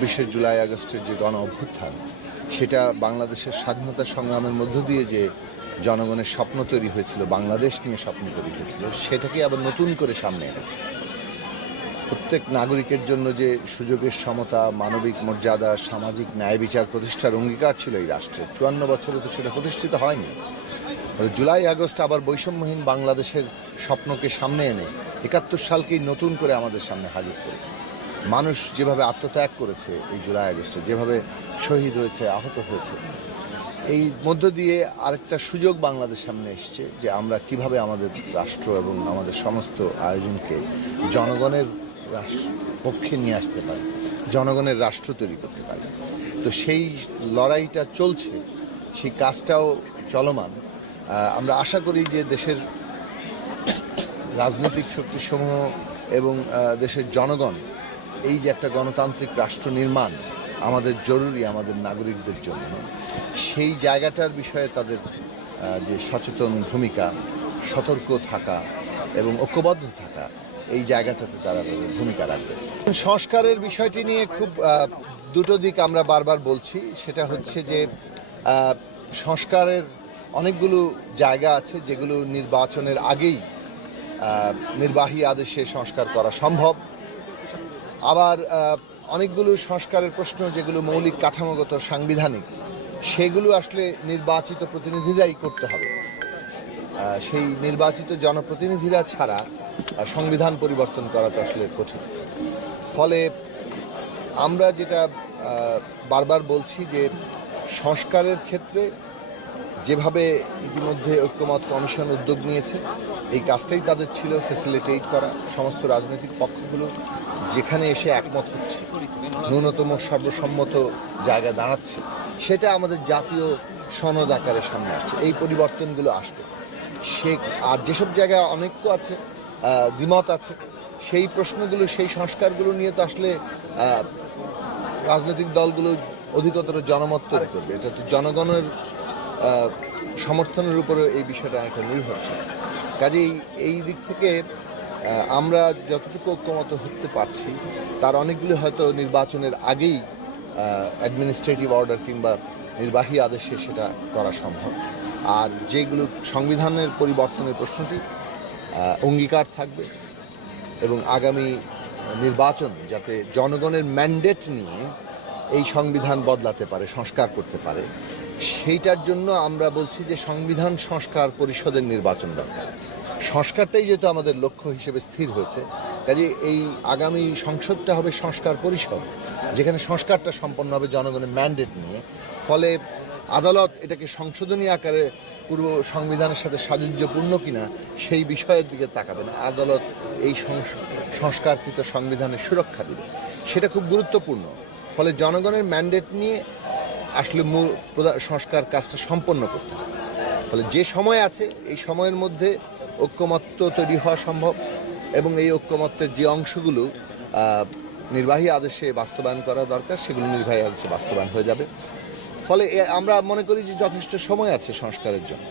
২৬শে জুলাই আগস্টের যে গণ অভ্যুত্থান, সেটা বাংলাদেশের স্বাধীনতা সংগ্রামের মধ্য দিয়ে যে জনগণের স্বপ্ন তৈরি হয়েছিল, বাংলাদেশ নিয়ে স্বপ্ন তৈরি হয়েছিল, সেটাকে আবার নতুন করে সামনে এনেছে। প্রত্যেক নাগরিকের জন্য যে সুযোগের সমতা, মানবিক মর্যাদা, সামাজিক ন্যায় বিচার প্রতিষ্ঠার অঙ্গীকার ছিল এই রাষ্ট্রে, ৫৪ বছরে তো সেটা প্রতিষ্ঠিত হয়নি। জুলাই আগস্ট আবার বৈষম্যহীন বাংলাদেশের স্বপ্নকে সামনে এনে ৭১ সালকেই নতুন করে আমাদের সামনে হাজির করেছে। মানুষ যেভাবে আত্মত্যাগ করেছে এই জুলাই আগস্টে, যেভাবে শহীদ হয়েছে, আহত হয়েছে, এই মধ্য দিয়ে আরেকটা সুযোগ বাংলাদেশ সামনে এসছে যে আমরা কিভাবে আমাদের রাষ্ট্র এবং আমাদের সমস্ত আয়োজনকে জনগণের পক্ষে নিয়ে আসতে পারি, জনগণের রাষ্ট্র তৈরি করতে পারি। তো সেই লড়াইটা চলছে, সেই কাজটাও চলমান। আমরা আশা করি যে দেশের রাজনৈতিক শক্তিসমূহ এবং দেশের জনগণ এই যে একটা গণতান্ত্রিক রাষ্ট্র নির্মাণ আমাদের জরুরি, আমাদের নাগরিকদের জন্য, সেই জায়গাটার বিষয়ে তাদের যে সচেতন ভূমিকা, সতর্ক থাকা এবং ঐক্যবদ্ধ থাকা, এই জায়গাটাতে তারা ভূমিকা রাখবে। সংস্কারের বিষয়টি নিয়ে খুব দুটো দিক আমরা বারবার বলছি। সেটা হচ্ছে যে সংস্কারের অনেকগুলো জায়গা আছে যেগুলো নির্বাচনের আগেই নির্বাহী আদেশে সংস্কার করা সম্ভব। আবার অনেকগুলো সংস্কারের প্রশ্ন যেগুলো মৌলিক, কাঠামোগত, সাংবিধানিক, সেগুলো আসলে নির্বাচিত প্রতিনিধিরাই করতে হবে। সেই নির্বাচিত জনপ্রতিনিধিরা ছাড়া সংবিধান পরিবর্তন করা তো আসলে কঠিন। ফলে আমরা যেটা বারবার বলছি যে সংস্কারের ক্ষেত্রে যেভাবে ইতিমধ্যে ঐক্যমত কমিশন উদ্যোগ নিয়েছে, এই কাজটাই তাদের ছিল ফ্যাসিলিটেট করা। সমস্ত রাজনৈতিক পক্ষগুলো যেখানে এসে একমত হচ্ছে, ন্যূনতম সর্বসম্মত জায়গা দাঁড়াচ্ছে, সেটা আমাদের জাতীয় সনদ আকারে সামনে আসছে। এই পরিবর্তনগুলো আসবে। আর যেসব জায়গায় অনৈক্য আছে, দ্বিমত আছে, সেই প্রশ্নগুলো, সেই সংস্কারগুলো নিয়ে তো আসলে রাজনৈতিক দলগুলো অধিকতর জনমত তৈরি করবে। এটা তো জনগণের সমর্থনের উপরে এই বিষয়টা অনেকটা নির্ভরশীল। কাজেই এই দিক থেকে আমরা যতটুকু ঐক্যমত হতে পারছি, তার অনেকগুলি হয়তো নির্বাচনের আগেই অ্যাডমিনিস্ট্রেটিভ অর্ডার কিংবা নির্বাহী আদেশে সেটা করা সম্ভব। আর যেগুলো সংবিধানের পরিবর্তনের প্রশ্নটি অঙ্গীকার থাকবে এবং আগামী নির্বাচন যাতে জনগণের ম্যান্ডেট নিয়ে এই সংবিধান বদলাতে পারে, সংস্কার করতে পারে, সেইটার জন্য আমরা বলছি যে সংবিধান সংস্কার পরিষদের নির্বাচন দরকার। সংস্কারটাই যেহেতু আমাদের লক্ষ্য হিসেবে স্থির হয়েছে, কাজে এই আগামী সংসদটা হবে সংস্কার পরিষদ, যেখানে সংস্কারটা সম্পন্ন হবে জনগণের ম্যান্ডেট নিয়ে। ফলে আদালত এটাকে সংশোধনী আকারে পূর্ব সংবিধানের সাথে সাযুজ্যপূর্ণ কিনা সেই বিষয়ের দিকে তাকাবে না, আদালত এই সংস্কারকৃত সংবিধানের সুরক্ষা দিবে। সেটা খুব গুরুত্বপূর্ণ। ফলে জনগণের ম্যান্ডেট নিয়ে আসলে মূল সংস্কার কাজটা সম্পন্ন করতে হবে। ফলে যে সময় আছে, এই সময়ের মধ্যে ঐক্যমত্য তৈরি হওয়া সম্ভব এবং এই ঐক্যমত্যের যে অংশগুলো নির্বাহী আদেশে বাস্তবায়ন করা দরকার, সেগুলো নির্বাহী আদেশে বাস্তবায়ন হয়ে যাবে। ফলে আমরা মনে করি যে যথেষ্ট সময় আছে সংস্কারের জন্য।